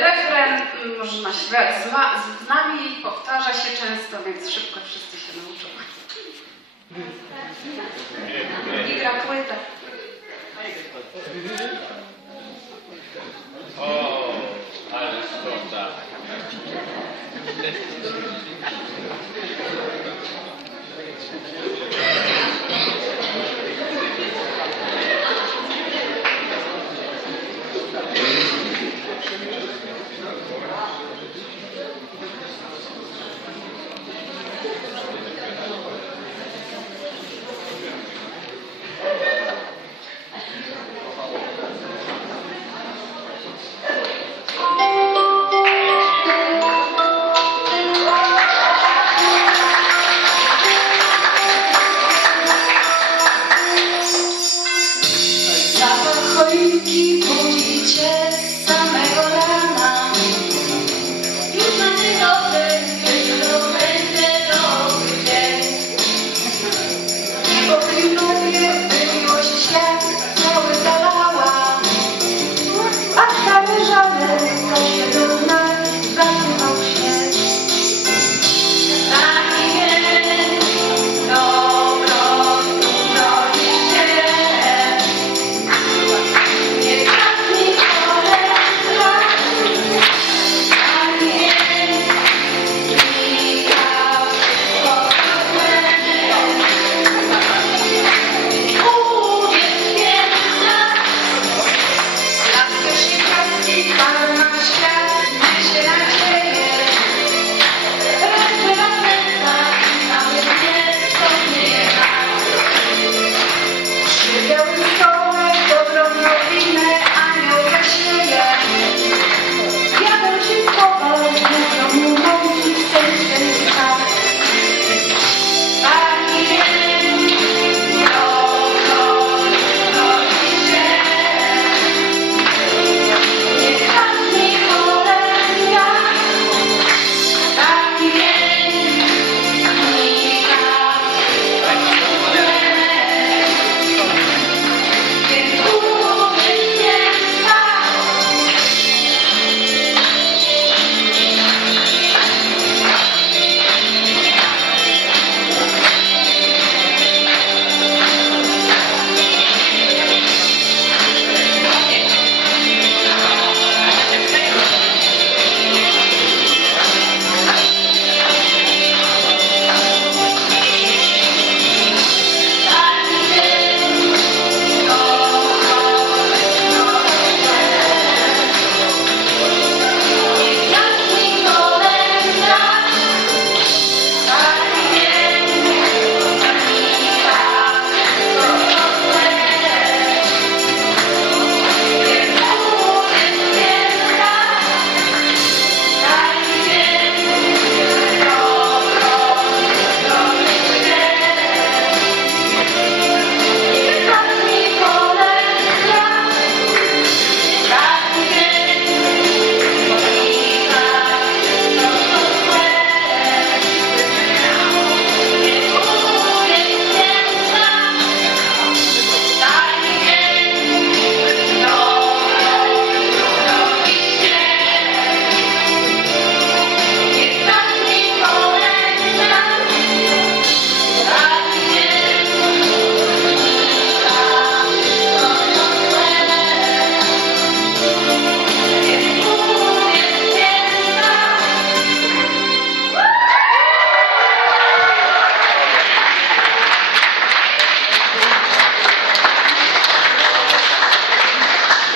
Refren można śpiewać z, z nami, powtarza się często, więc szybko wszyscy Thank you. 会替我一切。